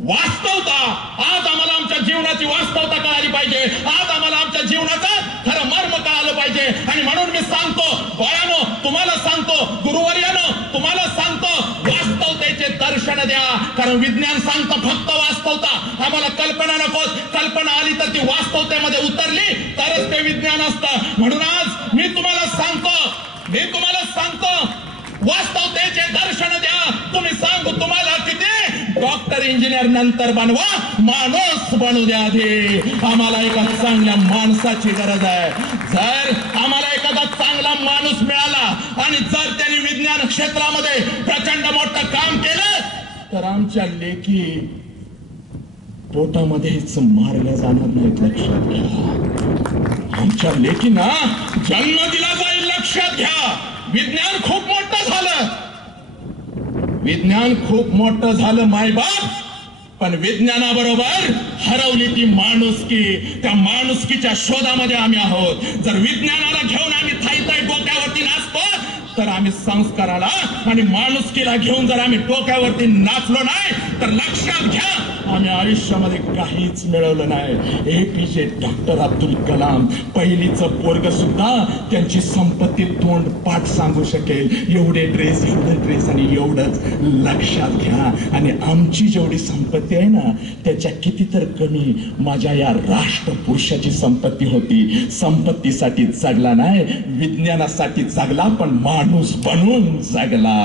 वास्तवता, आज आम्हाला आमच्या जीवनाची वास्तवता कळाली पाहिजे, आज आम्हाला आमच्या जीवनाचं खरं मर्म कळालं पाहिजे. आणि म्हणून मी सांगतो बाळांनो, तुम्हाला सांगतो, गुरुवर्यानो तुम्हाला सांगतो, वास्तवतेचे दर्शन द्या. कारण विज्ञान सांगतं फक्त वास्तवता, आम्हाला कल्पना नको. कल्पना आली तर ती वास्तवतेमध्ये उतरली तरच ते विज्ञान असतं. म्हणून आज मी तुम्हाला सांगतो वास्तवतेचे दर्शन द्या. तुम्ही सांगू तुम्हाला किती डॉक्टर इंजिनियर नंतर बनवा, माणूस बनू द्या आधी. आम्हाला एका चांगल्या माणसाची गरज आहे. जर आम्हाला एखादा चांगला माणूस मिळाला आणि जर त्यांनी विज्ञान क्षेत्रामध्ये प्रचंड मोठं काम केलं तर आमच्या लेखी पोटामध्येच मारल्या जाणार नाहीत, लक्षात घ्या. आमच्या लेकींना जन्म दिला जाईल, लक्षात घ्या. विज्ञान खूप मोठं झालं मायबाप, पण विज्ञानाबरोबर हरवली ती माणुसकी. त्या माणुसकीच्या शोधामध्ये आम्ही आहोत. जर विज्ञानाला घेऊन आम्ही थाईताई डोक्यावरती नाचतो तर आम्ही संस्काराला आणि माणुसकीला घेऊन जर आम्ही डोक्यावरती नाचलो नाही तर लक्षात घ्या आम्ही आयुष्यामध्ये काहीच मिळवलं नाही. APJ डॉक्टर अब्दुल कलाम पहिलीचं पोरग सुद्धा त्यांची संपत्ती तोंड पाठ सांगू शकेल. एवढे ड्रेस आणि एवढंच, लक्षात घ्या. आणि आमची जेवढी संपत्ती आहे ना त्याच्या किती तर कमी माझ्या या राष्ट्रपुरुषाची संपत्ती होती. संपत्तीसाठी जगला नाही, विज्ञानासाठी जगला, पण माणूस बनून जगला.